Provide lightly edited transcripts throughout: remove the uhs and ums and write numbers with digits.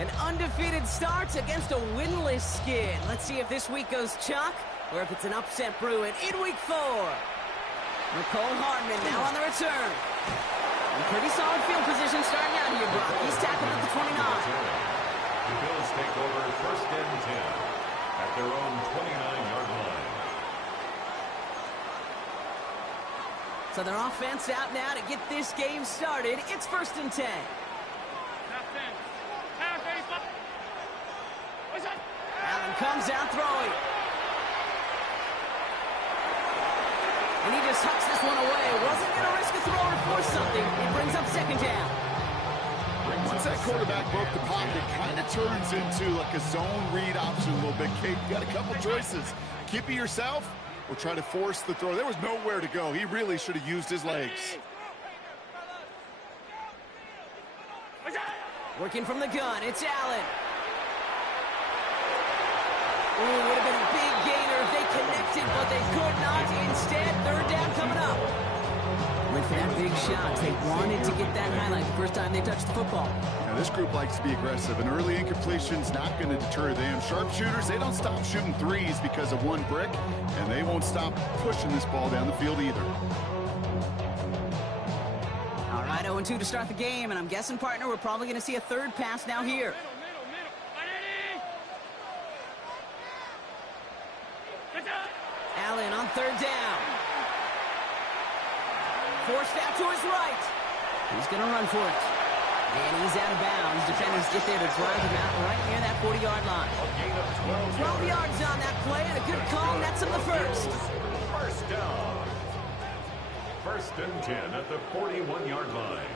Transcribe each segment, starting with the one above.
An undefeated start against a winless Skin. Let's see if this week goes chalk or if it's an upset brewing in week 4. Mecole Hardman now on the return. In pretty solid field position starting out here, Brock. He's tackled at the 29. The Bills take over first and 10 at their own 29-yard line. So their offense out now to get this game started. It's first and 10. Allen comes out throwing. And he just hucks this one away. Wasn't going to risk a throw or force something. It brings up second down. Once that quarterback broke the pocket, it kind of turns into like a zone read option a little bit. Kate, you got a couple choices. Keep it yourself or try to force the throw. There was nowhere to go. He really should have used his legs. Working from the gun, it's Allen. Ooh, would have been a big gainer if they connected, but they could not. Instead, third down coming up. Went for that big shot. They wanted to get that highlight the first time they touched the football. Now, this group likes to be aggressive. An early incompletion's not going to deter them. Sharpshooters, they don't stop shooting threes because of one brick, and they won't stop pushing this ball down the field either. All right, 0-2 to start the game, and I'm guessing, partner, we're probably going to see a third pass now here. Allen on third down. Forced out to his right. He's going to run for it. And he's out of bounds. Defenders get there to drive him out right near that 40-yard line. 12 yards on that play, and a good call nets him the first. First down. First and 10 at the 41-yard line.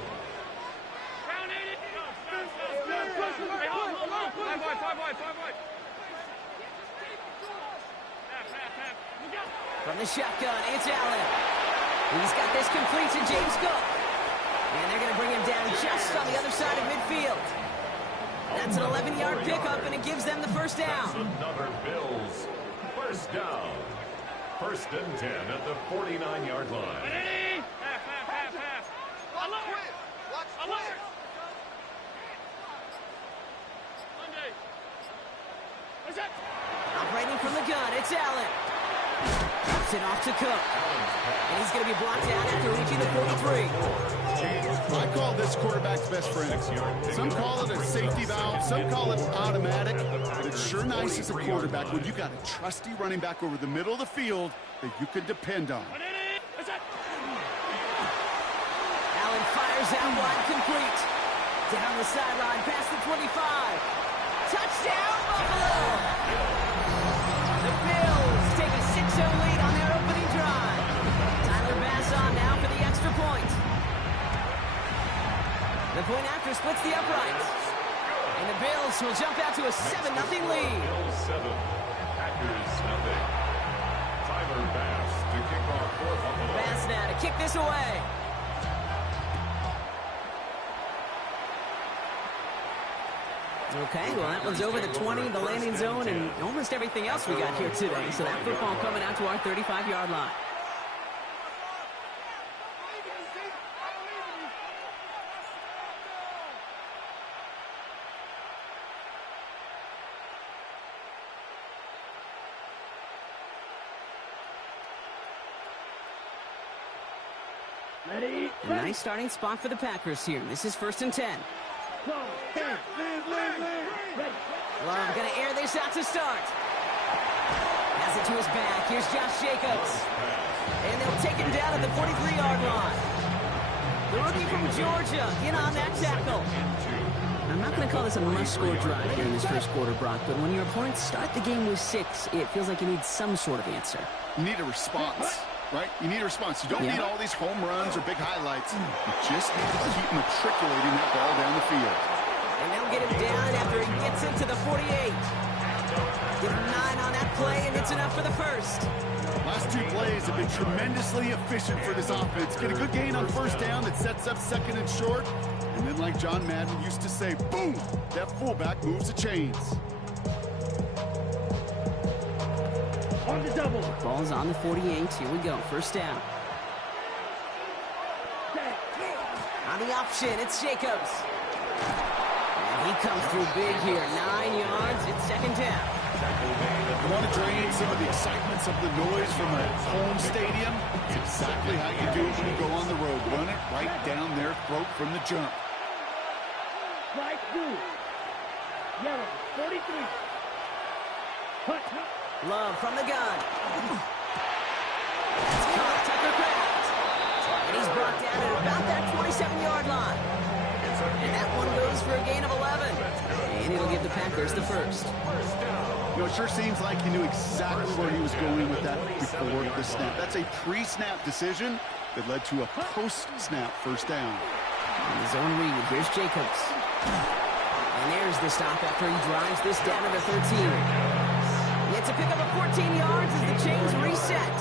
From the shotgun, it's Allen. He's got this complete to James Cook. And they're going to bring him down just on the other side of midfield. That's an 11-yard pickup, and it gives them the first down. Another Bills first down. First and 10 at the 49-yard line. Operating from the gun, it's Allen. Drops it off to Cook. And he's going to be blocked out after reaching the 43. I call this quarterback's best friend. Some call it a safety valve, some call it automatic, but it's sure nice as a quarterback when you got a trusty running back over the middle of the field that you can depend on. Allen fires out wide, complete. Down the sideline, past the 25. Touchdown, Buffalo! The Bills take a 6-0 lead on their opening drive. Tyler Bass on now for the extra point. The point after splits the uprights. And the Bills will jump out to a 7-0 lead. Bills 7, Packers nothing. Tyler Bass to kick off for Buffalo. Bass now to kick this away. Okay, well, that one's over the 20, the landing zone, and almost everything else we got here today. So that football coming out to our 35-yard line. Ready? A nice starting spot for the Packers here. This is first and 10. Love going to air this out to start. Has it to his back. Here's Josh Jacobs. And they'll take him down at the 43-yard line. The rookie from Georgia in on that tackle. I'm not going to call this a must-score drive here in this first quarter, Brock, but when your opponents start the game with 6, it feels like you need some sort of answer. You need a response, right? You need a response. You don't need all these home runs or big highlights. You just need to keep matriculating that ball down the field. And they'll get him down after he gets into the 48. Give him 9 on that play, and it's enough for the first. Last 2 plays have been tremendously efficient for this offense. Get a good gain on first down that sets up second and short. And then like John Madden used to say, boom, that fullback moves the chains. On the double. Ball's on the 48. Here we go. First down. On the option, it's Jacobs. And He comes through big here. 9 yards. It's second down. You want to drain some of the excitements of the noise from a home stadium? It's exactly how you do when you go on the road. Run it right down their throat from the jump. Strike 2. Yellow, 43. Hut. Love from the gun. It's caught. Tucker Kraft. And he's brought down at about that 27-yard line. And that one goes for a gain of 11. And it'll give the Packers the first. You know, it sure seems like he knew exactly where he was going with that before the snap. That's a pre-snap decision that led to a post-snap first down. In his own read, here's Jacobs. And there's the stop after he drives this down to the 13. It's a pickup of 14 yards as the chains reset.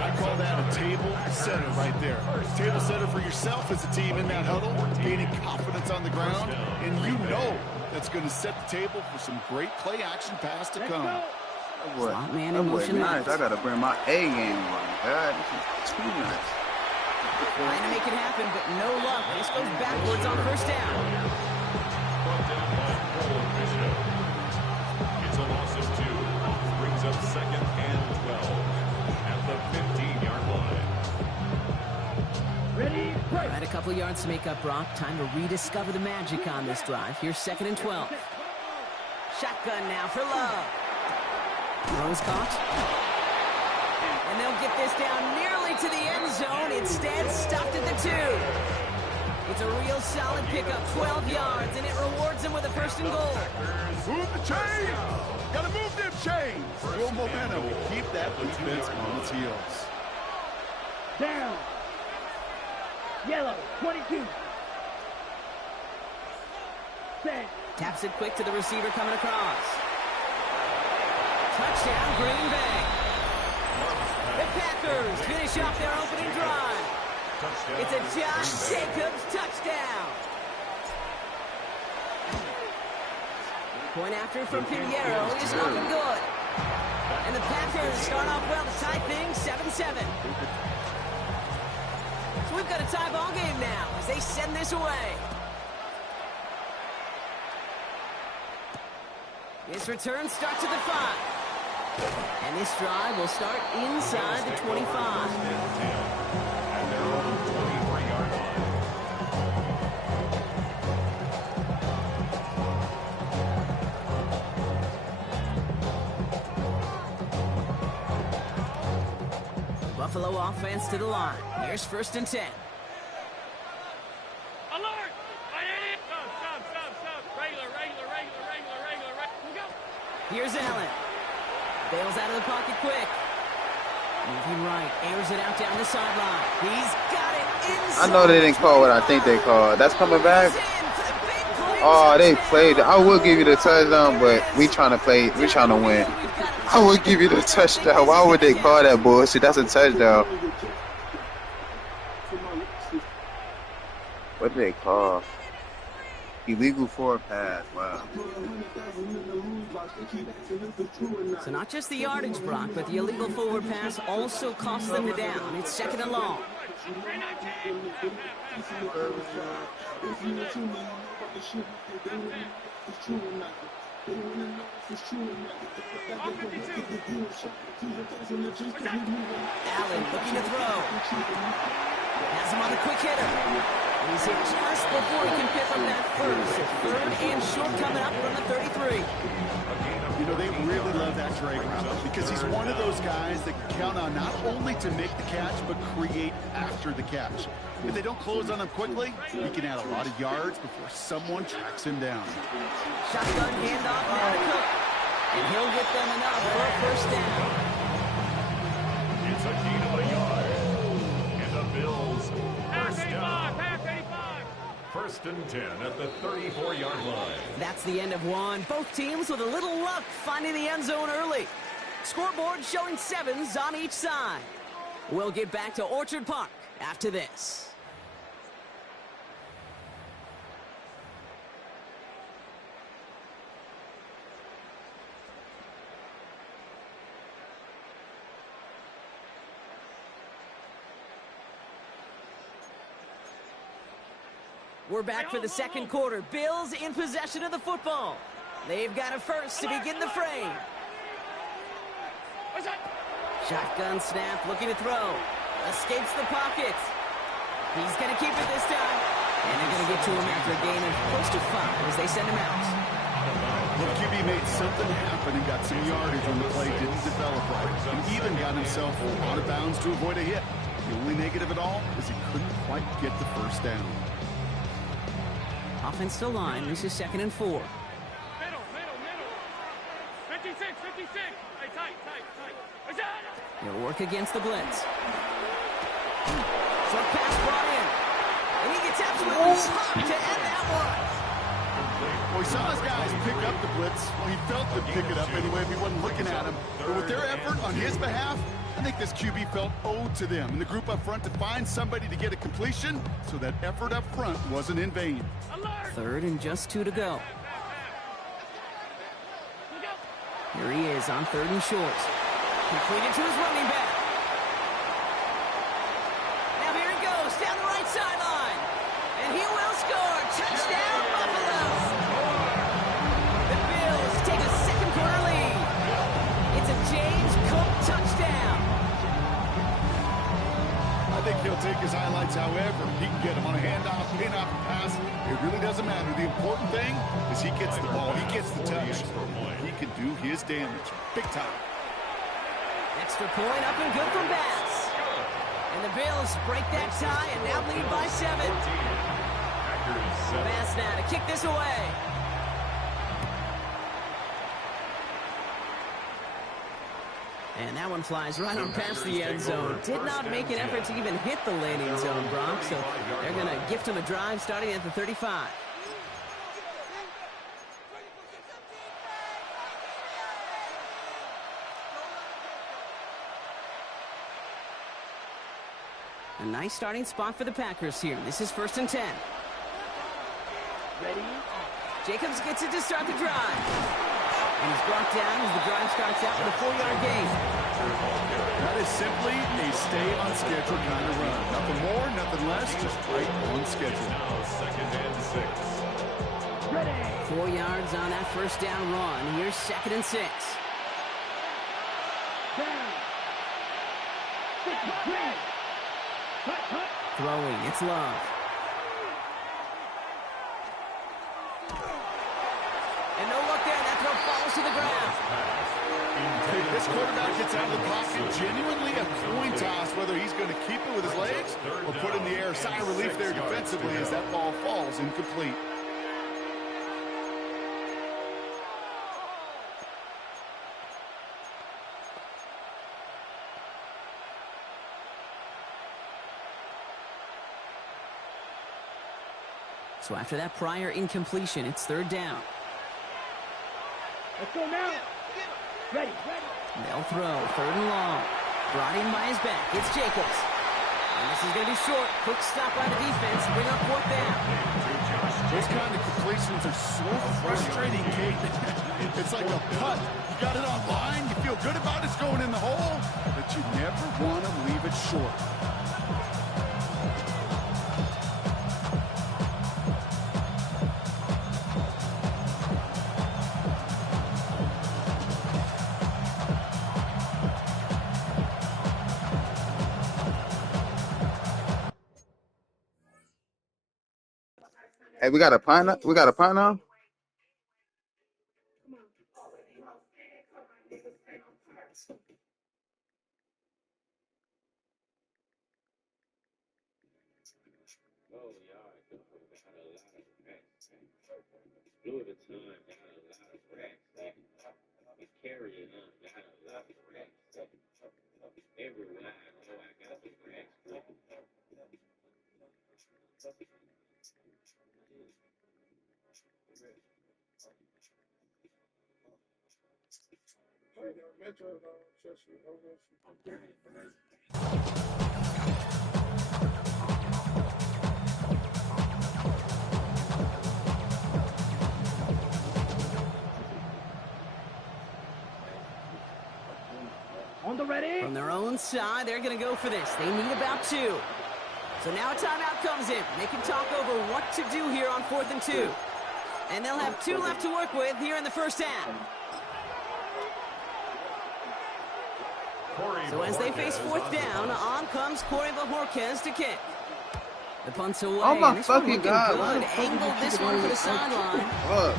I call that a table setter right there. Table setter for yourself as a team in that huddle, gaining confidence on the ground, and you know that's going to set the table for some great play action pass to come. Slot man That in boy motion nice. left. I got to bring my A game on. God, this is too nice. Trying to make it happen, but no luck. This goes backwards on first down. Brought down by Cole Bishop. It's a loss of 2. Brings up second and 12 at the 15-yard line. Ready, All break. right, a couple yards to make up, Brock. Time to rediscover the magic on this drive. Here's second and 12. Shotgun now for Love. Throws caught. And they'll get this down nearly to the end zone. Instead, stopped at the 2. It's a real solid pickup, 12 yards, and it rewards them with a first and goal. Move the chain! Gotta move them chains! Real momentum to keep that defense on its heels. Down. Yellow, 22. Set. Taps it quick to the receiver coming across. Touchdown, Green Bay. The Packers finish off their opening drive. It's a Josh Jacobs touchdown. Point after from Pinheiro is looking good. And the Packers start off well to tie things 7-7. So we've got a tie ball game now as they send this away. This return starts at the 5. And this drive will start inside the 25. At their own 23-yard line. Buffalo offense to the line. Here's first and 10. Alert! Stop. Regular. Go. Here's Allen. Bails out of the pocket quick. Moving right. Airs it out down the sideline. He's got it inside. I know they didn't call what I think they called. That's coming back. He's in for the big play Oh, they touchdown. played. I will give you the touchdown, but we trying to play. We trying to win. I would give you the touchdown. Why would they call that bullshit? That's a touchdown. What did they call? Illegal forward pass. Wow. So not just the yardage, Brock, but the illegal forward pass also cost them the down. It's second and long. Allen looking to throw. Has him on the quick hitter. He's hit just before he can pick up that first. Third and short coming up from the 33. You know, they really love that Drake route because he's one of those guys that can count on not only to make the catch, but create after the catch. If they don't close on him quickly, he can add a lot of yards before someone tracks him down. Shotgun handoff now to Cook. And he'll get them enough for a first down. It's a gain of a yard. And the Bills first down. Pack 85. First and 10 at the 34-yard line. That's the end of one. Both teams with a little luck finding the end zone early. Scoreboard showing 7s on each side. We'll get back to Orchard Park after this. We're back for the second quarter. Bills in possession of the football. They've got a first to begin the frame. Shotgun snap, looking to throw. Escapes the pocket. He's going to keep it this time. And they're going to get to him after a gain of close to 5 as they send him out. Well, QB made something happen and got some yardage when the play didn't develop right. And even got himself out of bounds to avoid a hit. The only negative at all is he couldn't quite get the first down. Offensive line, this is 2nd and 4. Middle. 56. Hey, tight. He'll work against the blitz. Short pass brought in. And he gets absolutely stopped to end that one. Well, he saw his guys pick up the blitz. Well, he felt them pick it up anyway if he wasn't looking at him. But with their effort on his behalf, I think this QB felt owed to them and the group up front to find somebody to get a completion, so that effort up front wasn't in vain. 3rd and just 2 to go. Here he is on 3rd and short. Completed to his running back. Now here he goes down the right sideline. And he will score. Touchdown, Buffalo. The Bills take a second quarter lead. It's a James Cook touchdown. I think he'll take his highlights however he can get them on a handoff, pin-off, pass. It really doesn't matter. The important thing is he gets the ball, he gets the touch. He can do his damage big time. Extra point up and good from Bass. And the Bills break that tie and now lead by 7. Bass now to kick this away. And that one flies right on past the end zone. Did not make an effort to even hit the landing zone, Brock. So they're going to gift him a drive starting at the 35. A nice starting spot for the Packers here. This is 1st and 10. Ready? Jacobs gets it to start the drive. And he's brought down as the drive starts out with a 4-yard gain. That is simply a stay on schedule kind of run. Nothing more, nothing less, just right on schedule. Now 2nd and 6. Ready? 4 yards on that first down run. Here's 2nd and 6. Down. 63. Cut. Throwing, it's Love. And no look there, that throw falls to the ground. If this quarterback gets out of the pocket, genuinely a coin toss whether he's going to keep it with his legs or put it in the air. Sigh of relief there defensively as that ball falls incomplete. So after that prior incompletion, it's 3rd down. Let's go now. Ready. They'll throw, 3rd and long. Brought in by his back, it's Jacobs. And this is going to be short. Quick stop by the defense, bring up 4th down. Those kind of completions are so frustrating, Kate. It's like a putt. You got it on line, you feel good about it's going in the hole, but you never want to leave it short. Hey, we got a punt. We got a punt now. On the ready? From their own side, they're going to go for this. They need about 2. So now a timeout comes in. They can talk over what to do here on 4th and 2. And they'll have 2 left to work with here in the first half. So as they face 4th down, on comes Corey Bojorquez to kick. The punt's away. Oh my and this one fucking looking God. good. Why the fuck Angled did you this keep one it for the on sideline. Fuck.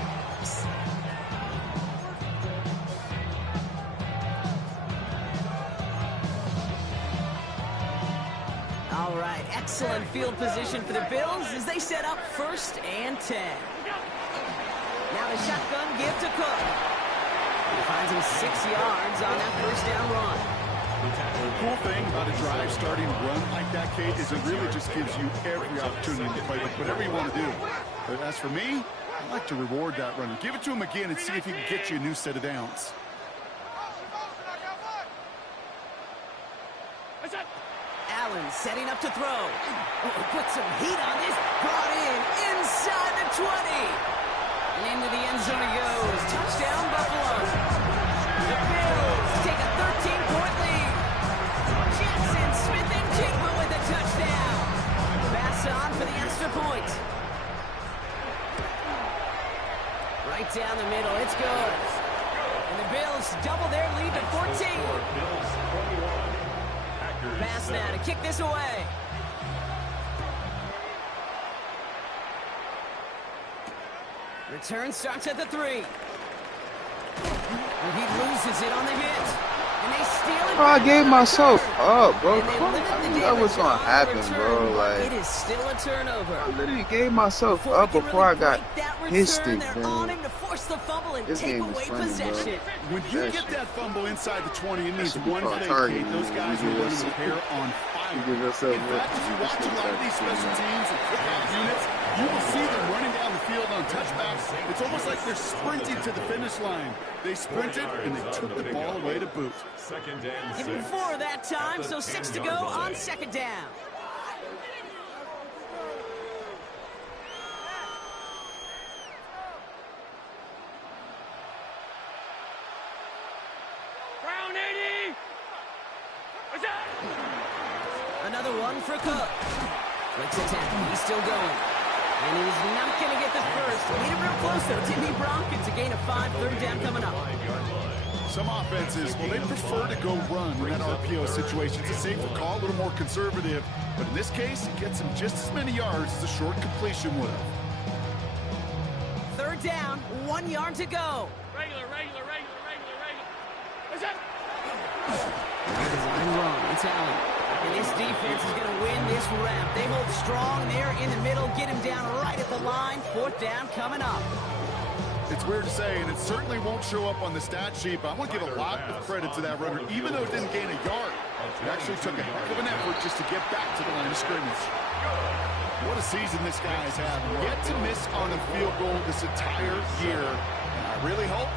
All right, excellent field position for the Bills as they set up 1st and 10. Now the shotgun give to Cook. He finds him 6 yards on that first down run. The cool thing about a drive starting run like that, Kate, is it really just gives you every opportunity to play with whatever you want to do. But as for me, I like to reward that runner. Give it to him again and see if he can get you a new set of downs. Allen setting up to throw. Oh, put some heat on this. Brought in inside the 20. And into the end zone it goes. Touchdown, Buffalo. The Bills take a 13-point lead. Jackson Smith and Jigba with a touchdown. Pass on for the extra point. Right down the middle. It's good. And the Bills double their lead to 14. Pass now to kick this away. Return starts at the 3. And he loses it on the hit. And they steal it. Bro, I gave myself up, bro. And they Come limit on, the I knew that was damage gonna on the happen, return, bro. but Like, it is still a turnover. I literally gave myself Before up he can before I really got break that return, pissed, they're on man. him to force the fumble and This take game is away funny, bro. possession. When you That get shit. that fumble inside the 20, it means should be one called thing, targeting, Kate. Those man. guys You are give running yourself- with hair on fire. you give yourself In up. fact, if you watch a lot of these special teams and kickoff units, you will see them running down the field on touchbacks. It's almost like they're sprinting to the finish line. They sprinted, and they took the ball away to boot. Second and Give him 6. 4 that time, so 6 to go on 2nd down. Brown 80. What's that? Another one for Cook. Flicks attack. He's still going. And he's not going to get the first. Lead it real close, though. Timmy Bronk. It's a gain of 5. 3rd down coming up. Some offenses, well, they prefer to go run in that RPO situation. It's a safer call, a little more conservative. But in this case, it gets them just as many yards as a short completion would have. 3rd down. 1 yard to go. Regular. What's that? Design wrong. It's Allen. And this defense is going to win this rep. They hold strong there in the middle. Get him down right at the line. 4th down coming up. It's weird to say, and it certainly won't show up on the stat sheet, but I want to give a lot of credit to that runner, even though it didn't gain a yard. It actually took a heck of an effort just to get back to the line of scrimmage. What a season this guy has had. Yet to miss on a field goal this entire year. And I really hope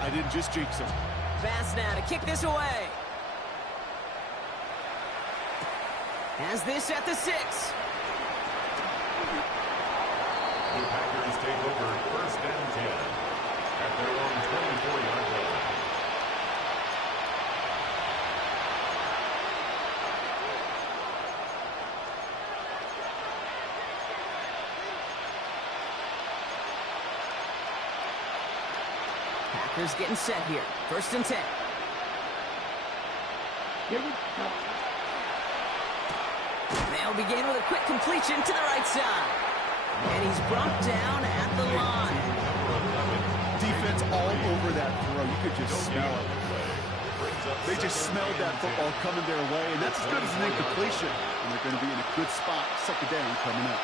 I didn't just jinx him. Pass now to kick this away. Has this at the 6. The Packers take over 1st and 10 at their own 24-yard line. Packers getting set here. 1st and 10. Here we go. They'll begin with a quick completion to the right side. And he's brought down at the line. Defense all over that throw. You could just smell it. They just smelled that football coming their way, and that's as good as an incompletion. And they're going to be in a good spot. 2nd down coming up.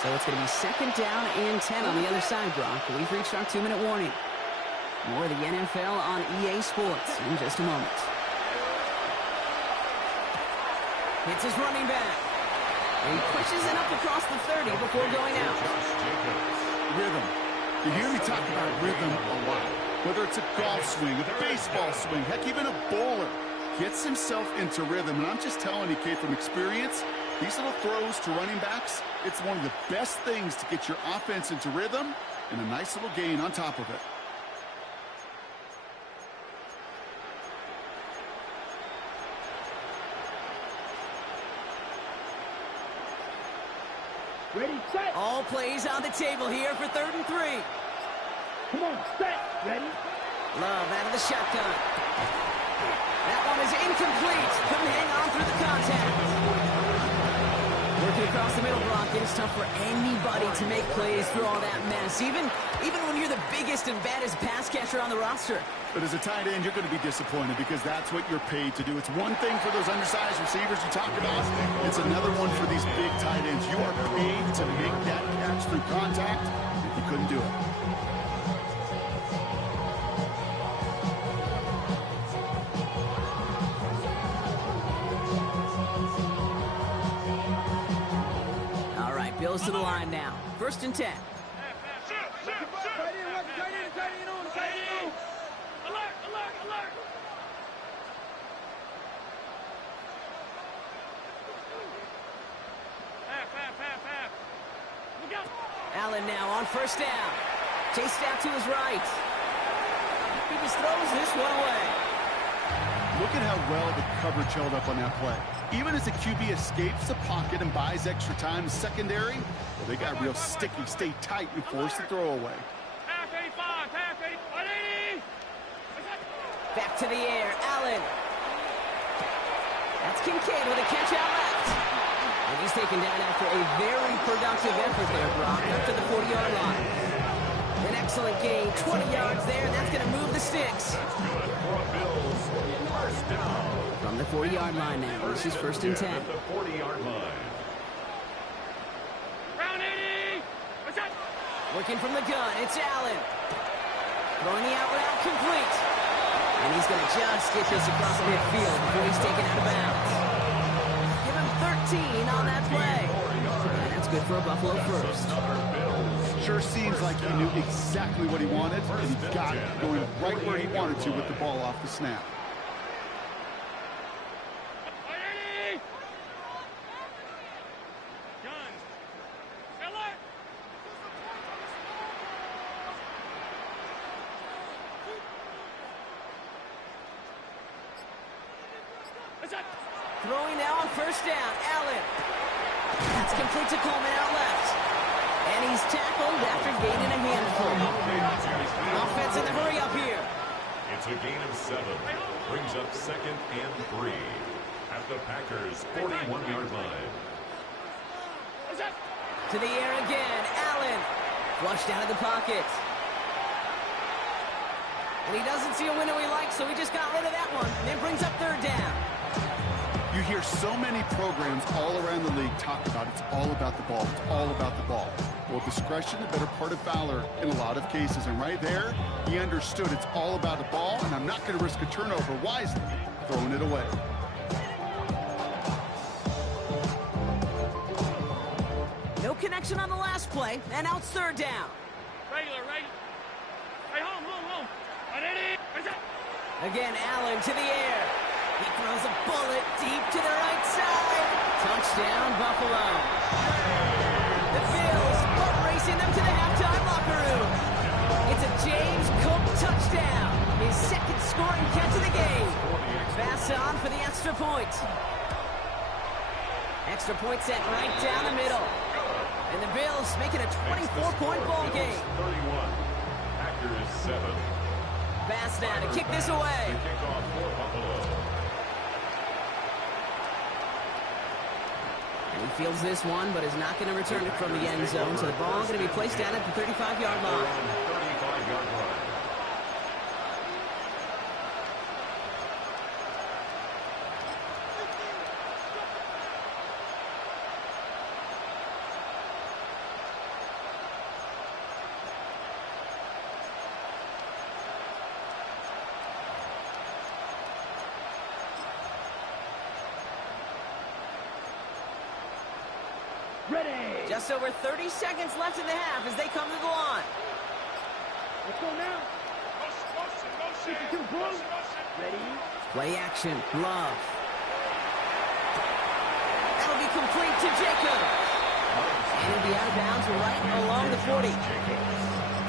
So it's going to be 2nd down and 10 on the other side, Brock. We've reached our 2-minute warning. More of the NFL on EA Sports in just a moment. Hits his running back. And he pushes it up across the 30 before going out. Rhythm. You hear me talk about rhythm a lot. Whether it's a golf swing, a baseball swing, heck, even a bowler gets himself into rhythm. And I'm just telling you, Kate, from experience, these little throws to running backs, it's one of the best things to get your offense into rhythm and a nice little gain on top of it. Ready, set. All plays on the table here for 3rd and 3. Come on, set. Ready. Love out of the shotgun. That one is incomplete. Couldn't hang on through the contact. Working across the middle block, it's tough for anybody to make plays through all that mess, even when you're the biggest and baddest pass catcher on the roster. But as a tight end, you're going to be disappointed because that's what you're paid to do. It's one thing for those undersized receivers you talk about. It's another one for these big tight ends. You are paid to make that catch through contact. If you couldn't do it. All right, Bills to the line now. 1st and 10. Allen now on 1st down. Chased out to his right. He just throws this one away. Look at how well the coverage held up on that play. Even as the QB escapes the pocket and buys extra time secondary, well, they got real sticky. Stay tight and force the throw away. Back to the air, Allen. That's Kincaid with a catch out left. And he's taken down after a very productive effort there, Brock, up to the 40-yard line. An excellent gain, 20 yards there, and that's going to move the sticks. From the 40-yard line now, this is 1st and 10. The 40-yard line. Round 80. Working from the gun, it's Allen. Throwing the out route complete. And he's going to just get this across the midfield before he's taken out of bounds. Give him 13 on that play. And that's good for a Buffalo first. Sure seems like he knew exactly what he wanted, and he got it going right where he wanted to with the ball off the snap. Throwing now on 1st down, Allen. That's complete to Coleman out left. And he's tackled after gaining a handful. Offense in the hurry up here. It's a gain of 7. Brings up 2nd and 3 at the Packers' 41-yard line. To the air again, Allen. Flushed out of the pocket. And he doesn't see a window he likes, so he just got rid of that one. And then brings up 3rd down. You hear so many programs all around the league talk about it's all about the ball. It's all about the ball. Well, discretion, the better part of valor in a lot of cases. And right there, he understood it's all about the ball, and I'm not going to risk a turnover wisely, throwing it away. No connection on the last play, and now it's 3rd down. Regular. Hey, home. Again, Allen to the air. He throws a bullet deep to the right side. Touchdown, Buffalo. The Bills are racing them to the halftime locker room. It's a James Cook touchdown. His 2nd scoring catch of the game. Pass on for the extra point. Extra point set right down the middle. And the Bills make it a 24-point ball game. 31. Packers 7. Pass now to kick this away. The kickoff for Buffalo. And he fields this one, but is not going to return it from the end zone. So the ball is going to be placed down at the 35-yard line. 35-yard line. Ready. Just over 30 seconds left in the half as they come to the line. Let's go now. 52 blue. Ready. Play action, Love. That'll be complete to Jacob. And he'll be out of bounds right along the 40.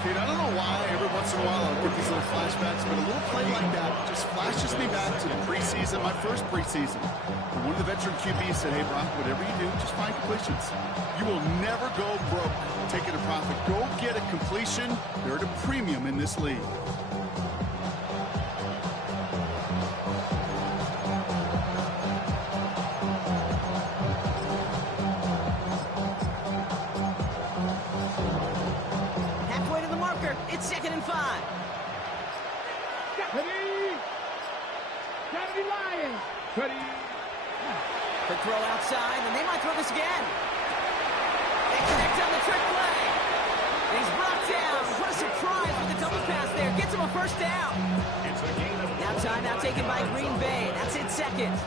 Kate, I don't know why every once in a while I'll get these little flashbacks, but a little play like that just flashes me back to the preseason, my first preseason. And one of the veteran QBs said, hey, Brock, whatever you do, just find completions. You will never go broke taking a profit. Go get a completion. They're at a premium in this league. It's 2nd and 5. Ready? Saturday Lions. Ready? The throw outside, and they might throw this again. They connect on the trick play. He's brought down. What a surprise with the double pass there. Gets him a first down. It's a gain of Now timeout taken by Green Bay. That's it, 2nd.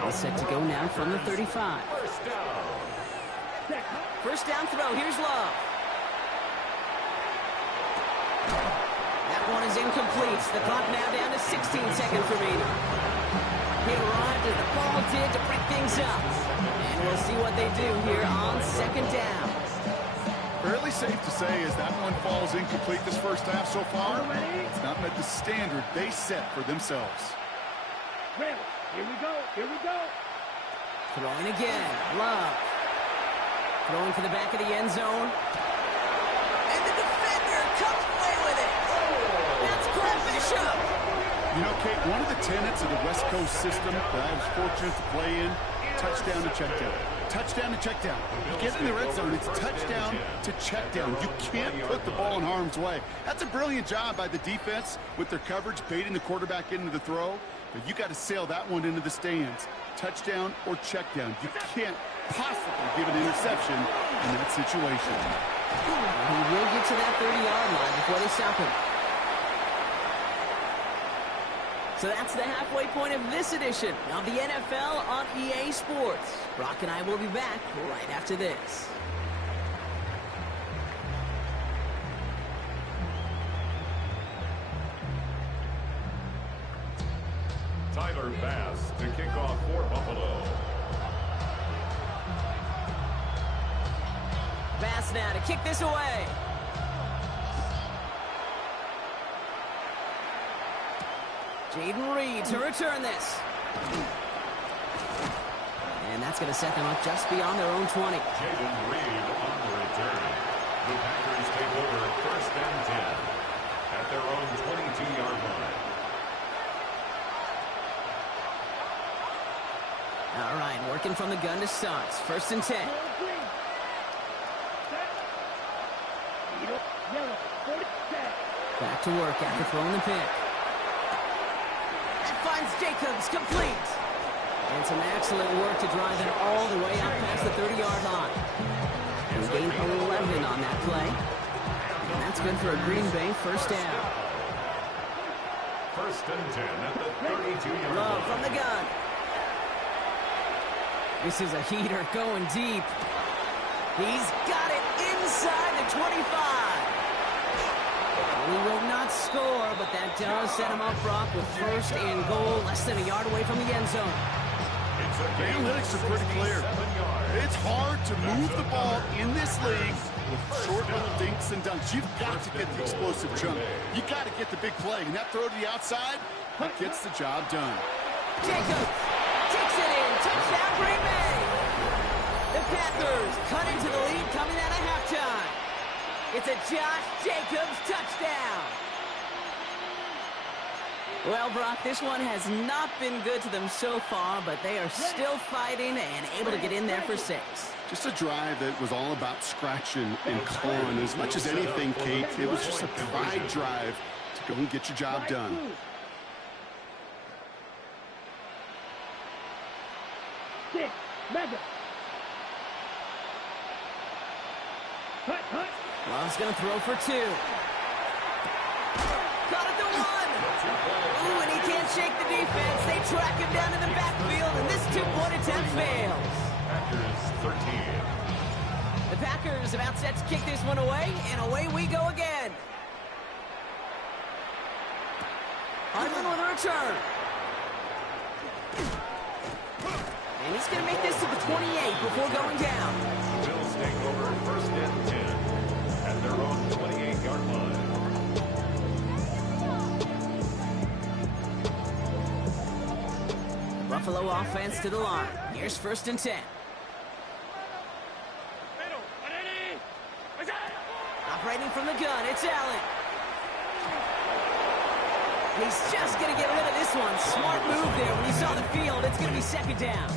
All set to go now from the 35. first down. First down throw. Here's Love. That one is incomplete. The clock now down to 16 seconds remaining. He arrived as the ball did to break things up. And we'll see what they do here on 2nd down. Fairly safe to say as that one falls incomplete this first half so far, it's not met the standard they set for themselves. Ready? Here we go. Here we go. Throwing again. Love. Throwing for the back of the end zone. And the defender comes away with it. That's Cole Bishop. You know, Kate, one of the tenets of the West Coast system that I was fortunate to play in, touchdown to check down. Touchdown to check down. You get in the red zone, it's touchdown to check down. You can't put the ball in harm's way. That's a brilliant job by the defense with their coverage, baiting the quarterback into the throw. But you got to sail that one into the stands. Touchdown or check down. You can't possibly give an interception in that situation. He will get to that 30-yard line before they stop him. So that's the halfway point of this edition of the NFL on EA Sports. Brock and I will be back right after this. Tyler Bass to kick off for Buffalo. Bass now to kick this away. Jaden Reed to return this. And that's going to set them up just beyond their own 20. Jaden Reed on the return. The Packers take over 1st and 10 at their own 22-yard line. All right, working from the gun to start. 1st and 10. Back to work after throwing the pick. That finds Jacobs complete. And some excellent work to drive it all the way out past the 30-yard line. He gained 11 on that play. And that's good for a Green Bay first down. 1st and 10 at the 32-yard Love line. from the gun. This is a heater going deep. He's got it inside the 25. He will not score, but that does set him up, Brock, with 1st and goal, less than a yard away from the end zone. The analytics are pretty clear. It's hard to move the ball in this league with short little dinks and dunks. You've got to get the explosive jump. You got to get the big play. And that throw to the outside, that gets the job done. Jacobs takes it in. Touchdown, Green Bay. The Packers cut into the lead coming out of halftime. It's a Josh Jacobs touchdown. Well, Brock, this one has not been good to them so far, but they are still fighting and able to get in there for 6. Just a drive that was all about scratching and clawing. As much as anything, Kate, it was just a pride drive to go and get your job done. Six. Mega. Hut, hut. Love's going to throw for 2. Caught at the 1. Ooh, and he can't shake the defense. They track him down in the backfield, and this 2-point attempt fails. Packers 13. The Packers about set to kick this one away, and away we go again. Hardman with a return. And he's going to make this to the 28 before going down. Bills take over 1st and 10 at their own 28-yard 20-yard line. Buffalo offense to the line. Here's 1st and 10. Operating from the gun, it's Allen. He's just going to get rid of this one. Smart move there. When he saw the field, it's going to be 2nd down.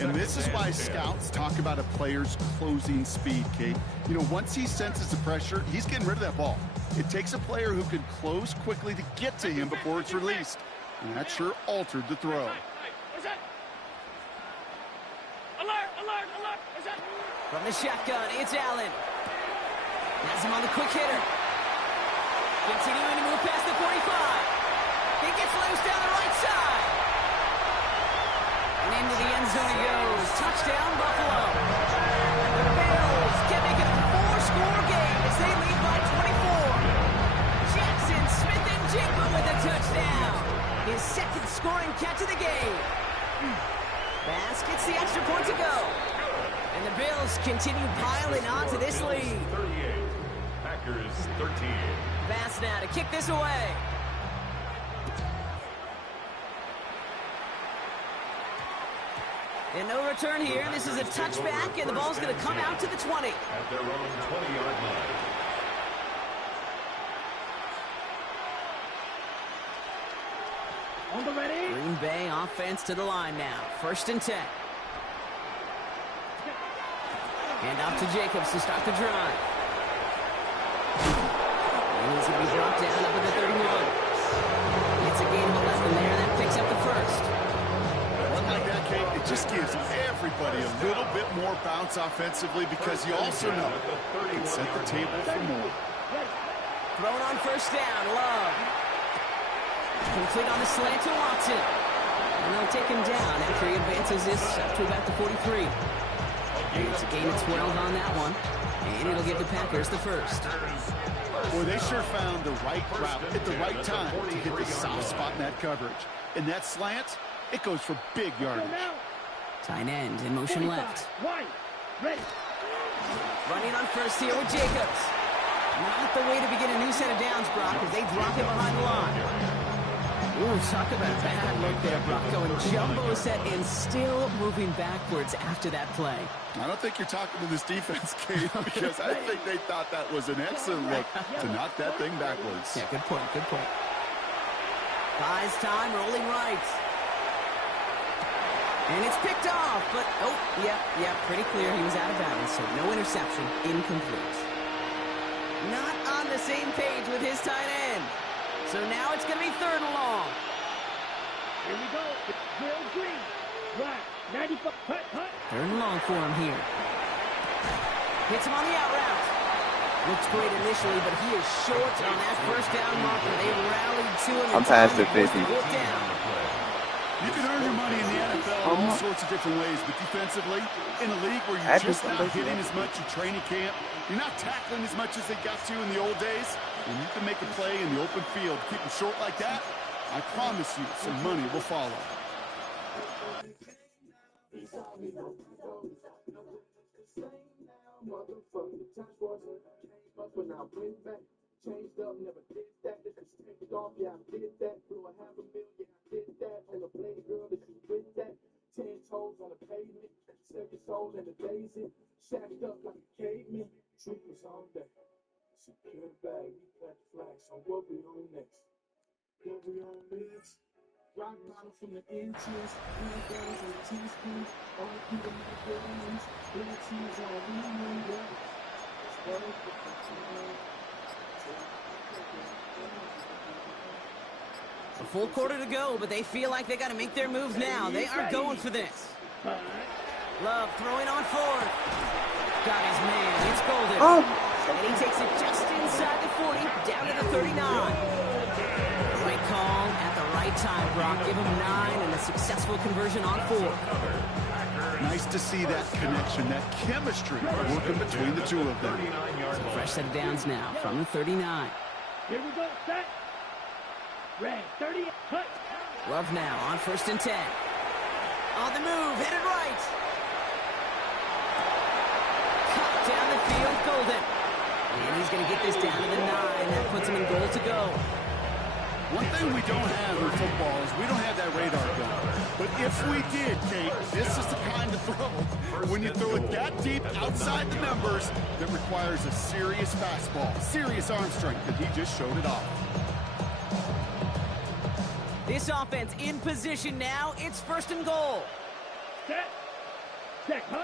And this is why scouts talk about a player's closing speed, Kate. You know, once he senses the pressure, he's getting rid of that ball. It takes a player who can close quickly to get to him before it's released. And that sure altered the throw. From the shotgun, it's Allen. Has him on the quick hitter. Continuing to move past the 45. He gets loose down the right side. And into the end zone he goes. Touchdown, Buffalo. The Bills can make it a 4-score game as they lead by 24. Jackson Smith-Njigba with a touchdown. His 2nd scoring catch of the game. Bass gets the extra point to go. And the Bills continue piling on to this lead. 38. Packers 13. Bass now to kick this away. And no return here. This is a touchback, and the ball's going to come out to the 20. At their own 20-yard line. On the ready. Green Bay offense to the line now. 1st and 10. Hand off to Jacobs to start the drive. And he's going to be brought down up at the 31. It's a gain of 11 there. That picks up the 1st. One like that, Kate, it just gives everybody a little bit more bounce offensively because you also know it can set the table for more. Thrown on 1st down. Love. Complete on the slant to Watson. And they'll take him down after he advances this up to about the 43. And it's a gain of 12 on that one. And it'll give the Packers the 1st. Boy, they sure found the right route at the right time to hit the soft spot in that coverage. And that slant, it goes for big yardage. Tight end in motion left. Wide. Ready. Running on 1st here with Jacobs. Not the way to begin a new set of downs, Brock, as they drop him behind the line. Ooh, talk about a bad look there, Brock. Going jumbo set and still moving backwards after that play. I don't think you're talking to this defense, Kate, because I think they thought that was an excellent look to knock that thing backwards. Yeah, good point, good point. Buys time, rolling right. And it's picked off, but, oh, yeah, pretty clear he was out of bounds, so no interception, incomplete. Not on the same page with his tight end. So now it's going to be 3rd and long. Here we go. It's Will Green. Right. 95. Hut. 3rd and long for him here. Hits him on the out route. Looks great initially, but he is short on that 1st down marker. They rallied to him. I'm past the 50. You can earn your money in the NFL in all sorts of different ways, but defensively, in a league where you're just not hitting as much in training camp, you're not tackling as much as they got to in the old days, and you can make a play in the open field, keep them short like that, I promise you some money will follow. Changed up, never did that. This is take it off, yeah, I did that. Blew a $500,000, yeah, I did that. On the play, girl, that you with that. 10 toes on the pavement, sell your soul in the daisy. Shacked up like a caveman. Troopers on deck. Secure the bag, we plant the flag. So what we on next? What we on next? Rock bottom from the inches. Green guns on the teaspoon. All the people in the buildings. Blue cheese on we know, yeah. Let's go, A full quarter to go, but they feel like they got to make their move now. They are going for this. Love throwing on 4th. Got his man. It's Golden. And he takes it just inside the 40, down to the 39. Right call at the right time, Brock. Give him 9 and a successful conversion on 4th. Nice to see that connection, that chemistry working between the two of them. So fresh set of downs now from the 39. Here we go. Set. Red. 30. Hut. Love now on 1st and 10. On the move, hit it right. Cut down the field, Golden. And he's going to get this down to the 9. That puts him in goal to go. One thing we don't have in football is we don't have that radar gun. But if we did, Kate, this is the kind of throw, when you throw it that deep outside the numbers, that requires a serious fastball, serious arm strength, and he just showed it off. This offense in position now. It's 1st and goal. Set. Check, huh?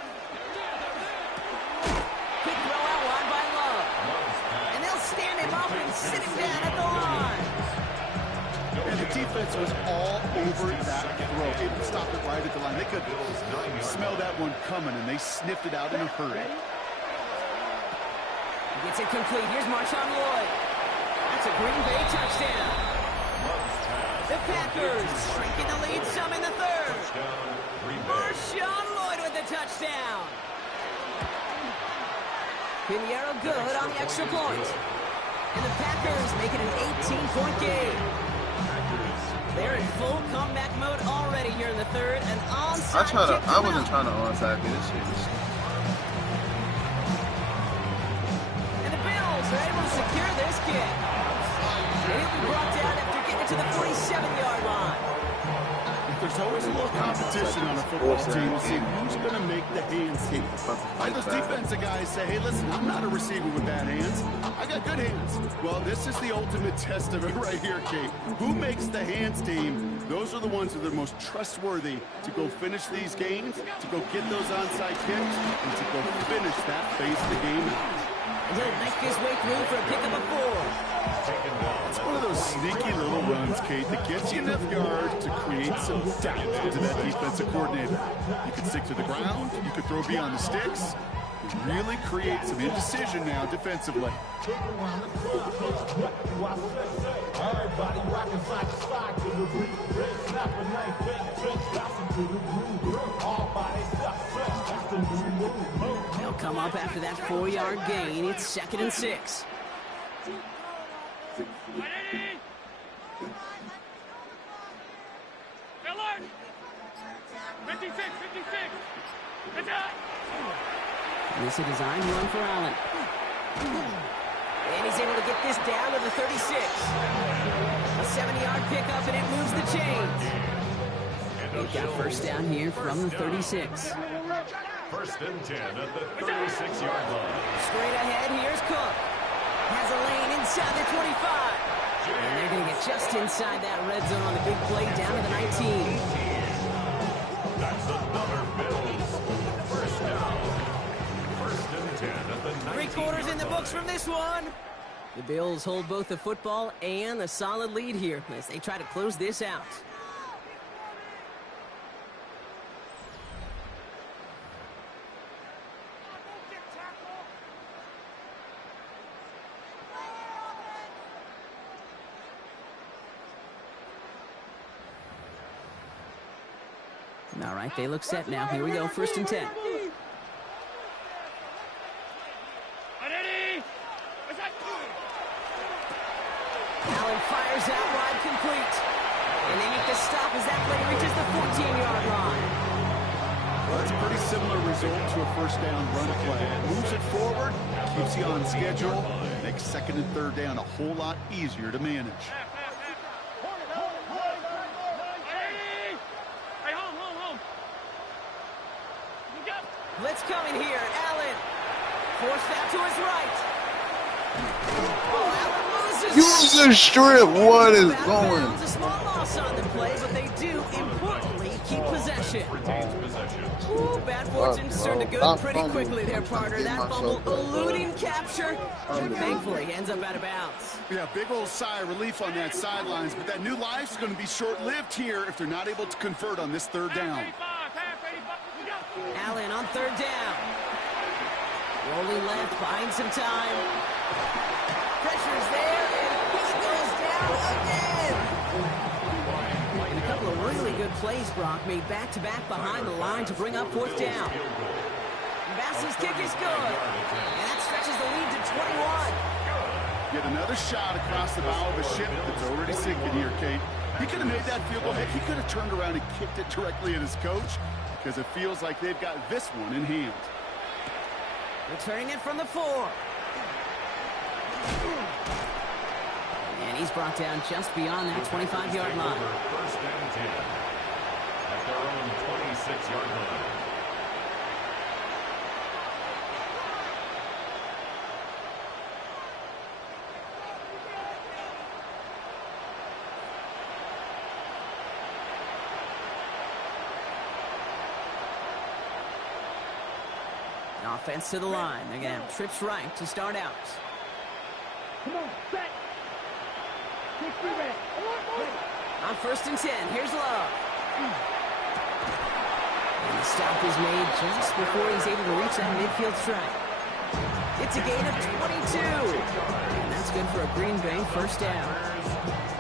Quick throw out wide by Love. And they'll stand him up and sit him down at the line. And the defense was all over that throw. They would stop it right at the line. They could smell that one coming, and they sniffed it out in a hurry. He gets it complete. Here's Marshawn Lloyd. That's a Green Bay touchdown. The Packers shrinking the lead some in the 3rd. Marshawn Lloyd with the touchdown. Pinheiro good on the extra point. And the Packers make it an 18-point game. They're in full comeback mode already here in the 3rd. An onside kick. I wasn't trying to onside this shit. And the Bills are able to secure this kick. And he'll be brought down after getting to the 47-yard line. There's always a little competition on a football team to see who's going to make the hands team. Like those defensive guys say, hey, listen, I'm not a receiver with bad hands. I got good hands. Well, this is the ultimate test of it right here, Kate. Who makes the hands team? Those are the ones that are the most trustworthy to go finish these games, to go get those onside kicks, and to go finish that phase of the game out. And he'll make his way through for a pickup of 4. It's one of those sneaky little runs, Kate, that gets you enough yards to create some doubt into that defensive coordinator. You can stick to the ground, you can throw beyond the sticks, and really create some indecision now defensively. They'll come up after that 4-yard gain. It's 2nd and 6. Alert! 56, 56. Attack! And this is a designed run for Allen. And he's able to get this down to the 36. A 70-yard pickup, and it moves the chains. They've got 1st down here from the 36. 1st and 10 at the 36-yard line. Straight ahead, here's Cook. Has a lane inside the 25. And they're going to get just inside that red zone on the big play down to the 19. That's another Bills. 1st down. 1st and 10 at the 19. 3 quarters in the books from this one. The Bills hold both the football and a solid lead here as they try to close this out. All right, they look set now. Here we go, 1st and 10. Allen fires out wide, complete. And they make the stop as that play reaches the 14-yard line. Well, it's a pretty similar result to a 1st down run play. Moves it forward, keeps you on schedule, makes 2nd and 3rd down a whole lot easier to manage. Blitz coming here. Allen forced that to his right. Oh, Allen loses. Use the strip. What is going? A small loss on the play, but they do importantly keep possession. Ooh, bad fortune starting to go pretty quickly there, partner. That fumble eluding capture, and thankfully ends up out of bounds. Yeah, big old sigh of relief on that sidelines, but that new life's going to be short-lived here if they're not able to convert on this 3rd down. Allen on 3rd down. Rolling left, buying some time. Pressure's there, and he goes down again. And a couple of really good plays, Brock, made back-to-back behind the line to bring up 4th down. Bassey's kick is good, and that stretches the lead to 21. Get another shot across the bow of a ship that's already sinking here, Kate. He could have made that field goal. Heck, he could have turned around and kicked it directly at his coach, because it feels like they've got this one in hand. Returning it from the 4. And he's brought down just beyond that 25-yard line. First and 10 at their own 26-yard line. Offense to the line. They're going to have trips right to start out. Come on, set. 60 red. On first and 10, here's Love. And the stop is made just before he's able to reach that midfield strike. It's a gain of 22. And that's good for a Green Bay first down.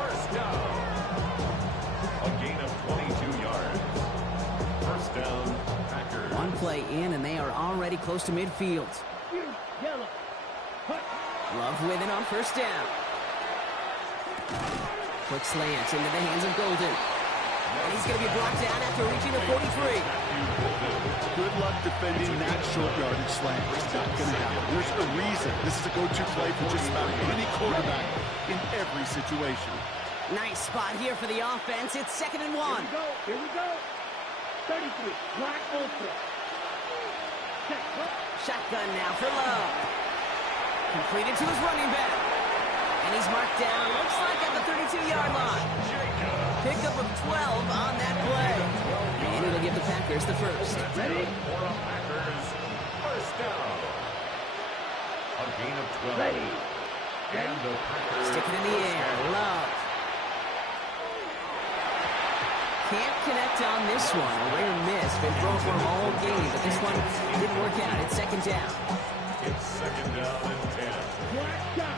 First down. A gain of 22 yards. First down, Packers. One play in, and they are already close to midfield. Yellow. Hut. Love with it on first down. Quick slant into the hands of Golden. And he's going to be brought down after reaching the 43. Good luck defending that short yardage slant. It's not going to happen. There's a reason. This is a go-to play for just about any quarterback in every situation. Nice spot here for the offense. It's 2nd and 1. Here we go. 33. Black ultra. Check. Shotgun now for Love. Completed to his running back. And he's marked down, looks like at the 32-yard line. Pickup of 12 on that play. And it'll give the Packers the first. Ready for a Packers first down. A gain of 12. Ready. And the Packers Stick it in the air. Love. Can't connect on this one. A rare miss. Been thrown for him all game, but this one didn't work out. It's 2nd down. It's 2nd down and 10. Black shot.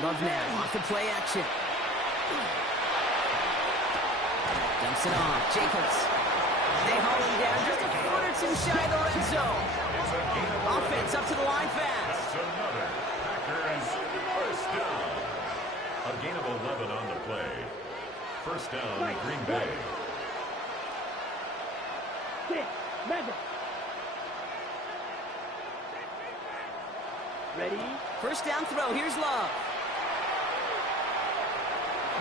Love now off the play action. Dumps it off. Jacobs. They haul him down just a foot or two shy of the red zone. Offense up to the line fast. That's another Packers first down. A gain of 11 on the play. First down, Green Bay. 6. Mega. Ready. First down throw. Here's Love.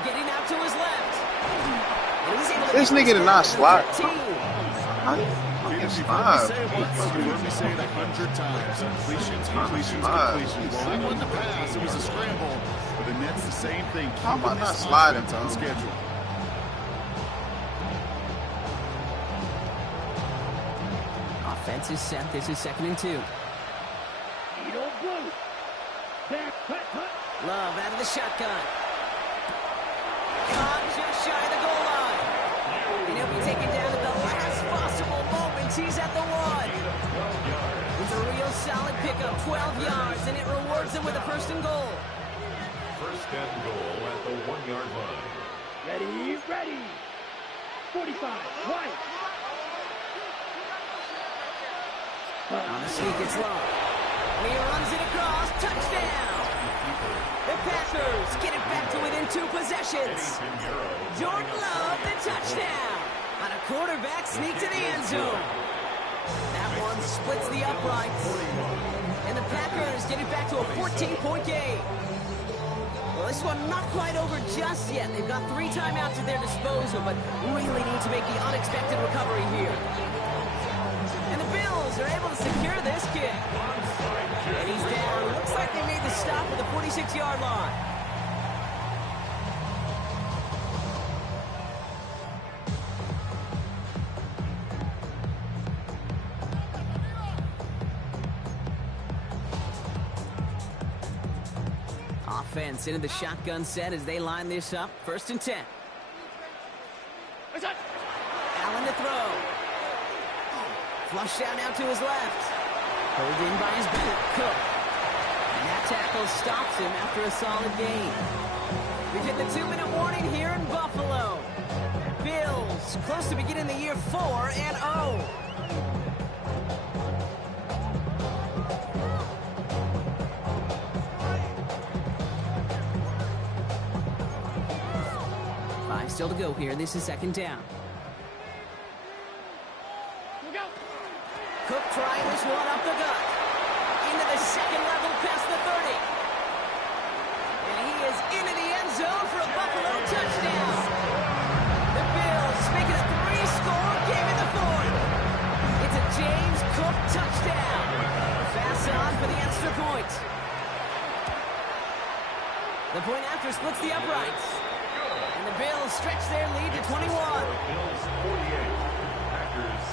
Getting out to his left. And he's able to This nigga did not slide. You've heard me say it once, you've heard me say it 100 times. Completions. Well, that wasn't a pass, it was a scramble. But the Nets, the same thing. How about Keeping not this sliding, offense on bro? schedule. Offense is set. This is 2nd and 2. You don't blue. There. Cut. Love out of the shotgun. Caught just shy of the goal line. And he'll be taken down at the last possible moment. He's at the 1. It's a real solid pickup. 12 yards, and it rewards him with a first and goal. First and goal at the 1-yard line. Ready. 45. Right. On the sneak, it's Love. And he runs it across. Touchdown. The Packers get it back to within 2 possessions. Jordan Love, the touchdown. On a quarterback sneak to the end zone. That one splits the uprights. And the Packers get it back to a 14-point game. Well, this one not quite over just yet. They've got 3 timeouts at their disposal, but really need to make the unexpected recovery here. And the Bills are able to secure this kick. And he's down. Looks like they made the stop at the 46-yard line. Offense into the shotgun set as they line this up. 1st and 10. Allen to throw. Flush out now to his left. Pulled in by his back. Cook. And that tackle stops him after a solid gain. We've hit the 2-minute warning here in Buffalo. Bills close to beginning the year 4-0. Five still to go here. This is 2nd down. Cook trying this one up the gut. Into the his second level past the 30. And he is into the end zone for a Buffalo touchdown. The Bills make it a 3-score game in the fourth. It's a James Cook touchdown. Pass on for the extra point. The point after splits the uprights. And the Bills stretch their lead to 21. Bills 48, Packers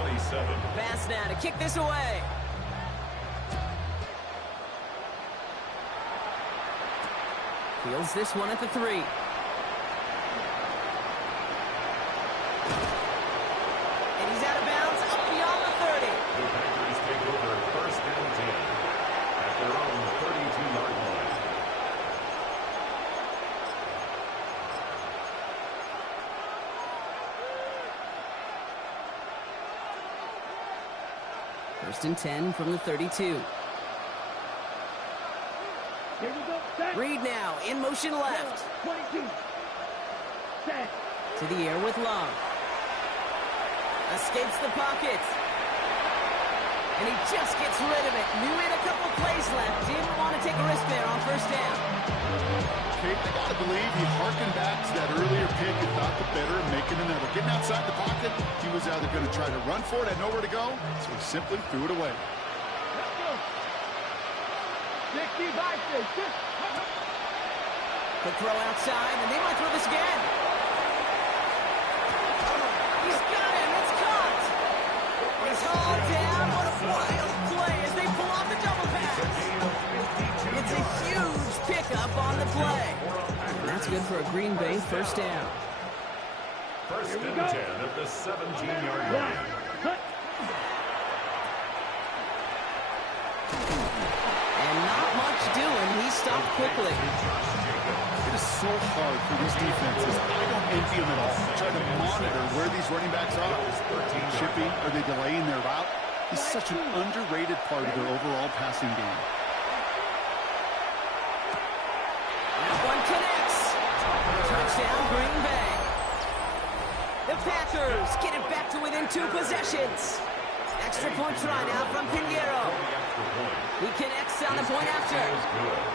27. Pass now to kick this away. Fields this one at the 3. And he's out of bounds up beyond the 30. The Packers take over first and 10 at their own 32-yard line. First and 10 from the 32. Here we go. Set. Reed now in motion left. 22. Set. To the air with Long. Escapes the pocket. And he just gets rid of it. Knew he had a couple plays left. Didn't want to take a risk there on first down. Kate, I gotta believe he harkened back to that earlier pick and thought the better of making another. Getting outside the pocket, he was either going to try to run for it, had nowhere to go, so he simply threw it away. Let's go. 65. Quick throw outside, and they might throw this again. He's got him. It's caught. He's hauled down. What a wild play as they pull off the double pass. It's a huge pickup on the play. And that's good for a Green Bay first down. First and 10 at the 17-yard line. And not much doing. He stopped quickly. It is so hard for these defenses. I don't envy them at all. They try to monitor where these running backs are. Chipping, are they delaying their route? He's such an underrated part of their overall passing game. That one connects. Touchdown, Green Bay. The Packers get it back to within 2 possessions. Extra point try now from Pinheiro. He connects on the point after.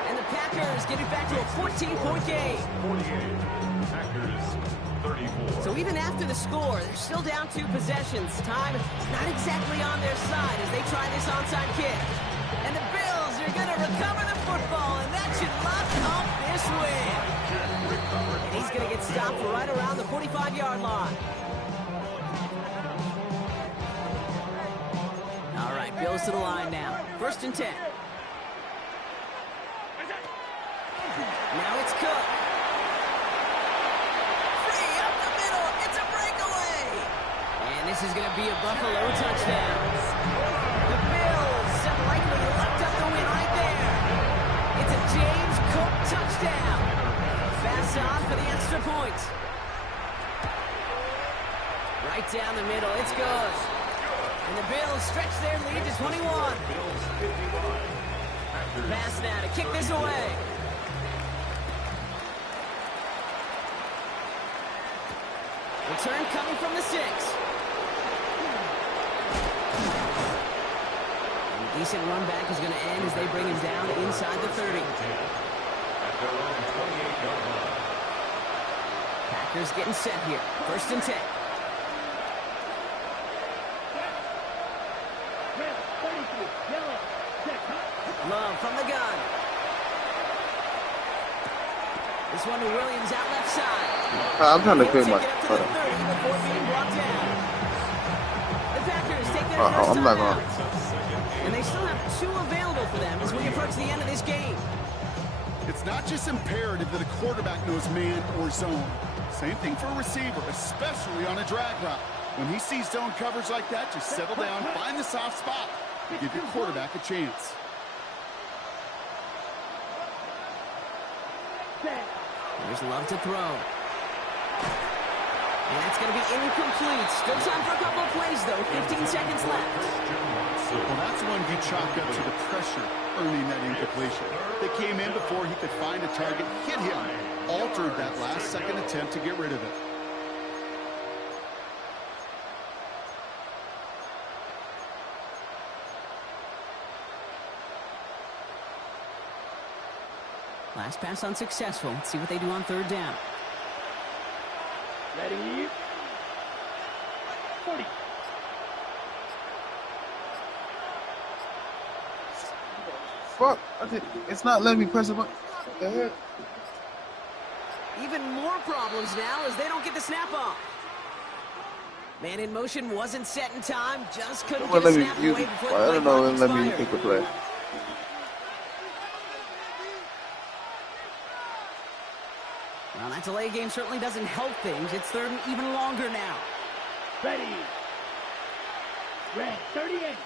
And the Packers get it back to a 14-point game. 48, Packers 34. So even after the score, they're still down 2 possessions. Time not exactly on their side as they try this onside kick. And the Bills are going to recover the football, and that should lock up this win. And he's going to get stopped right around the 45-yard line. All right, Bills to the line now. First and 10. Now it's Cook. Free up the middle. It's a breakaway. And this is going to be a Buffalo touchdown. The Bills have likely locked up the win right there. It's a James Cook touchdown. Pass on for the extra point. Right down the middle. It's good. And the Bills stretch their lead to 21. Bills 51. Pass now to kick this away. Return coming from the 6. And a decent run back is going to end as they bring him down inside the 30. At their own 28-yard line. Packers getting set here. First and 10. Red, 33. Yellow. Set. Love from the gun. This one to Williams out left side. I'm trying to He'll clear take my. it up to the 30 before being brought down. The Packers take their Uh-oh, first I'm not time going. out. And they still have 2 available for them as we approach the end of this game. It's not just imperative that a quarterback knows man or zone. Same thing for a receiver, especially on a drag route. When he sees zone coverage like that, just settle down, find the soft spot, and give your quarterback a chance. Set. There's Love to throw. And that's going to be incomplete. Still time for a couple of plays, though. 15 seconds left. Well, that's one you chalk up to the pressure earning that incompletion. They came in before he could find a target, hit him, altered that last-second attempt to get rid of it. Last pass unsuccessful. Let's see what they do on third down. Ready? 40. Fuck. It's not letting me press the button. What the heck? Even more problems now as they don't get the snap off. Man in motion wasn't set in time. Just couldn't get a snap away before the play I don't know. clock Let me expired. pick the play. Well, that delay game certainly doesn't help things. It's third and even longer now. Ready? Red, 38.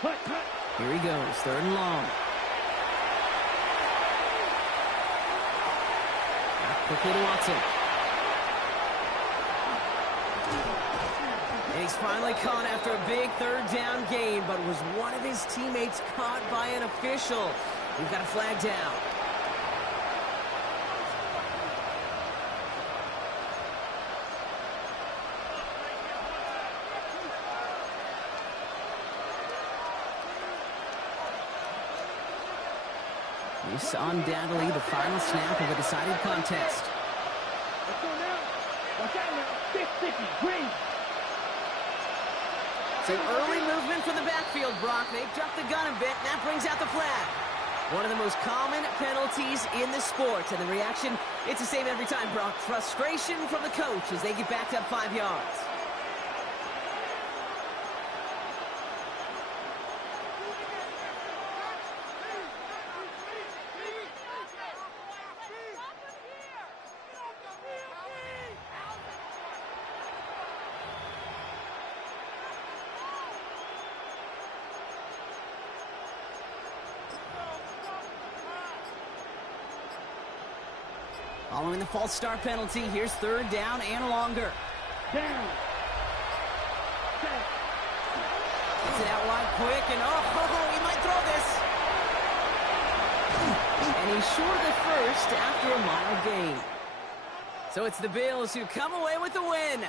Cut. Here he goes, third and long. Back quickly to Watson. And he's finally caught after a big third down gain, but was one of his teammates caught by an official? We've got a flag down. This undoubtedly the final snap of a decided contest. Let's go now. Watch out now. 650. Green. Some early movement from the backfield, Brock. They jumped the gun a bit, and that brings out the flag. One of the most common penalties in the sport. And the reaction, it's the same every time, Brock. Frustration from the coach as they get backed up 5 yards. Following the false start penalty, here's third down and longer. Down. Set. Gets it out wide quick, and he might throw this. And he's short of the first after a mile gain. So it's the Bills who come away with the win.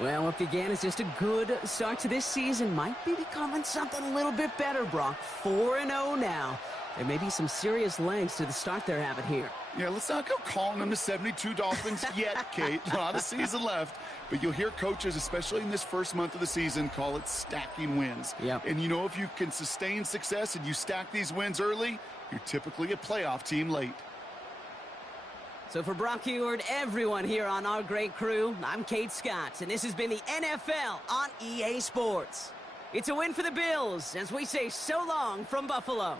Well, what began as just a good start to this season might be becoming something a little bit better, Brock. 4-0 now. There may be some serious legs to the start they're having here. Yeah, let's not go calling them the 72 Dolphins yet, Kate. A lot of season left. But you'll hear coaches, especially in this first month of the season, call it stacking wins. Yep. And you know, if you can sustain success and you stack these wins early, you're typically a playoff team late. So for Brock Huard, everyone here on our great crew, I'm Kate Scott, and this has been the NFL on EA Sports. It's a win for the Bills as we say so long from Buffalo.